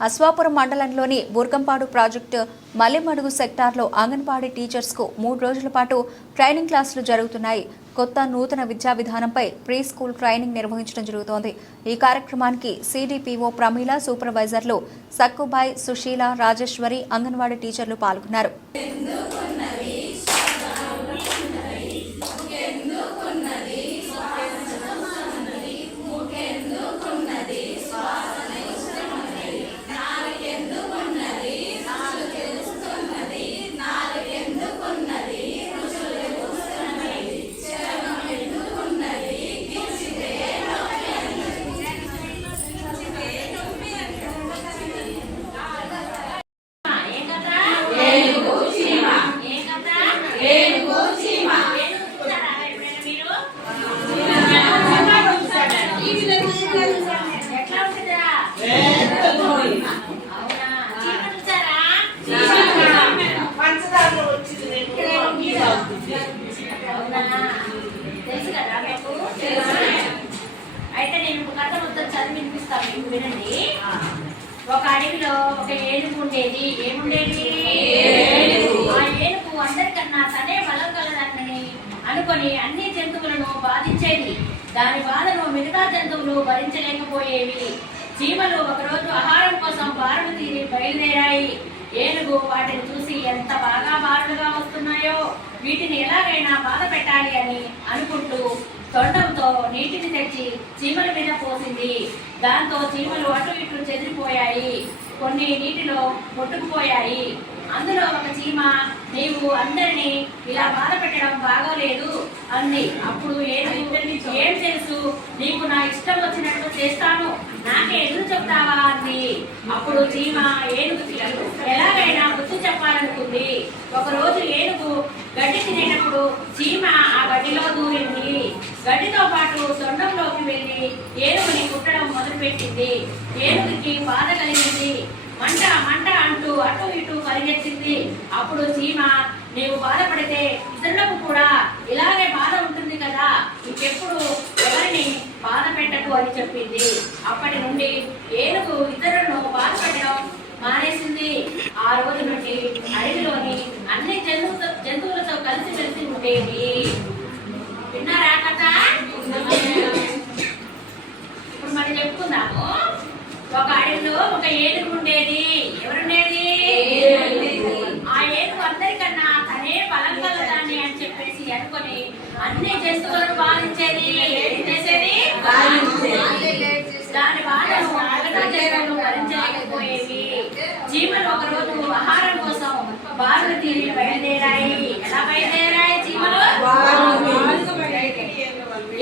అశ్వాపురం మండలంలోని బుర్గంపాడు ప్రాజెక్టు మల్లెమడుగు సెక్టార్లో అంగన్వాడీ టీచర్స్కు మూడు రోజుల పాటు ట్రైనింగ్ క్లాసులు జరుగుతున్నాయి. కొత్త నూతన విద్యా విధానంపై ప్రీ స్కూల్ ట్రైనింగ్ నిర్వహించడం జరుగుతోంది. ఈ కార్యక్రమానికి సిడిపిఓ ప్రమీల సూపర్వైజర్లు సక్కుబాయ్ సుశీల రాజేశ్వరి అంగన్వాడీ టీచర్లు పాల్గొన్నారు ఎట్లా ఉంటుందా అవునా చీమ చూసారా పంచదారలో వచ్చింది నేను అవునా తెలుసు కదా మీకు అయితే నేను ఒక కథ మొత్తం చదివి వినిపిస్తాను మీకు వినండి ఒక అడవిలో ఒక ఏనుగు ఉండేది ఏముండేది ఆ ఏనుగు అందరికన్నా తనే బలం కలదని అనుకొని అన్ని జంతువులను బాధించేది దాని బాధను మిగతా జంతువులు భరించలేకపోయేవి చీమలు ఒకరోజు ఆహారం కోసం బారులు తీరి బయలుదేరాయి. ఏనుగు వాటిని చూసి ఎంత బాగా బారులుగా వస్తున్నాయో వీటిని ఎలాగైనా బాధ పెట్టాలి అని అనుకుంటూ తొండంతో నీటిని తెచ్చి చీమల మీద పోసింది. దాంతో చీమలు అటు ఇటు చెదిరిపోయాయి. కొన్ని నీటిలో కొట్టుకుపోయాయి అందులో ఒక చీమ నీవు అందరినీ ఇలా బాధ పెట్టడం బాగోలేదు. అంది అప్పుడు ఏం ఏం తెలుసు? నీకు నా ఇష్టం వచ్చినట్టు చేస్తాను. నాకే ఎదురు చెప్తావా అంది అప్పుడు చీమ ఏనుగుకి ఎలాగైనా గుర్తు చెప్పాలనుకుంది. ఒకరోజు ఏనుగు గడ్డి తినేటప్పుడు చీమ ఆ గడ్డిలో దూరింది. గడ్డితో పాటు తొండంలోకి వెళ్ళి ఏనుగుని కుట్టడం మొదలుపెట్టింది. ఏనుగుకి బాధ కలిగింది. మంట మంట అంటూ అటు ఇటు పరిగెత్తింది. అప్పుడు చీమ నీవు బాధపడితే ఇతరులకు కూడా ఇలాగే బాధ ఇంకెప్పుడు ఎవరిని బాధ పెట్టకు అని చెప్పింది. అప్పటి నుండి ఏనుగు ఇతరులను బాధ పెట్టడం మానేసింది. ఆ రోజు నుండి అడవిలోని అన్ని జంతువులతో జంతువులతో కలిసి కలిసి ఉండేది విన్నారా కథ? ఇప్పుడు మనం చెప్పుకుందాము. ఒక అడవిలో ఒక ఏనుగు ఉండేది ఎవరుండేది ఆ ఏనుగు అందరికన్నా తనే బలం కలదాన్ని అని చెప్పేసి అనుకొని అన్ని జంతువులను బాధించేది ఏం చేసేది దాని బాధను మిగతా జంతువులు భరించలేకపోయేవి చీమలు ఒక రోజు ఆహారం కోసం బారులు తీరి బయలుదేరాయి. ఎలా బయలుదేరాయి చీమలు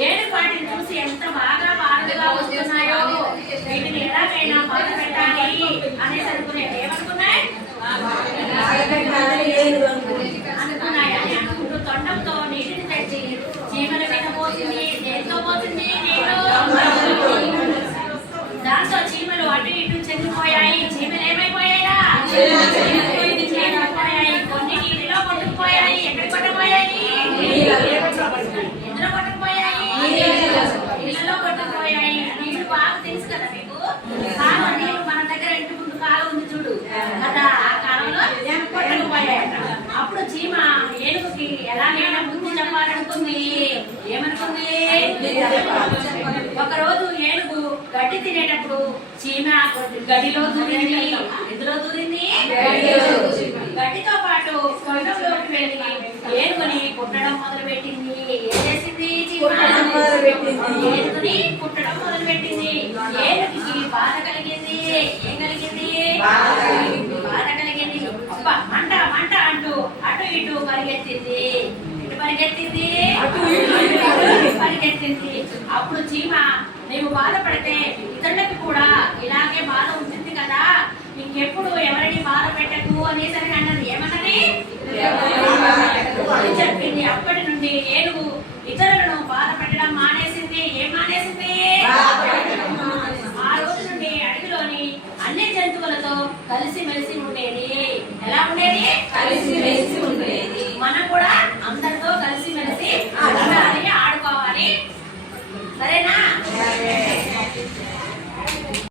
ఏడు వాటిని చూసి ఎంత బాగా బాధగా వస్తున్నాయో వీటిని ఎలాగైనా బాధ పెట్టాలి అనేసి అనుకునే ఏమనుకున్నాయి అనుకున్నాయి అని అనుకుంటూ తొండంతో నీటిని తెచ్చి చీమల మీద పోసింది దేంతో పోసింది నీళ్ళు దాంతో చీమలు అటు ఇటు చెందిపోయాయి చీమలు ఏమైపోయాయా చెందిపోయాయి కొన్ని నీటిలో కొట్టుకుపోయాయి ఎక్కడ కొట్టుకుపోయాయి ఎందులో కొట్టుకుపోయాయి నీళ్ళలో కొట్టుకుపోయాయి నీళ్ళు బాగా తెలుసు కదా మీకు కాలువ నీళ్ళు మన దగ్గర ఇంటి ముందు కాలువ ఉంది చూడు కదా ఆ కాలంలో కొట్టుకుపోయాయి అప్పుడు చీమ ఏనుగుకి ఎలాగైనా ముందు చెప్పాలనుకుంది ఏమనుకుంది ఒక రోజు ఏనుగు గడ్డి తినేటప్పుడు చీమ గడ్డిలో దూరింది ఎందులో దూరింది? గడ్డితో పాటు కొండలోకి వెళ్ళి ఏనుగుని కుట్టడం మొదలు పెట్టింది ఏం చేసింది చీమ? ఏనుగుని కుట్టడం మొదలు పెట్టింది ఏనుగుకి బాధ కలిగింది. ఏం కలిగింది? బాధ కలిగింది. మంట మంట అంటూ అటు ఇటు పరిగెత్తింది. ఇటు పరిగెత్తింది. పరిగెత్తింది. అప్పుడు చీమ నీవు బాధపడితే ఇతరులకు కూడా ఇలాగే బాధ ఉంటుంది కదా. ఇంకెప్పుడు ఎవరిని బాధ పెట్టకు అనేసి అన్నది. ఏమన్నది? అని చెప్పింది. అప్పటి నుండి ఏనుగు ఇతరులను బాధ పెట్టడం మానేసింది. ఏం మానేసింది? ఆ రోజు నుండి అడవిలోని అన్ని జంతువులతో కలిసి మెలిసి ఉండేది. ఎలా ఉండేది? కలిసి మెలిసి ఉండేది.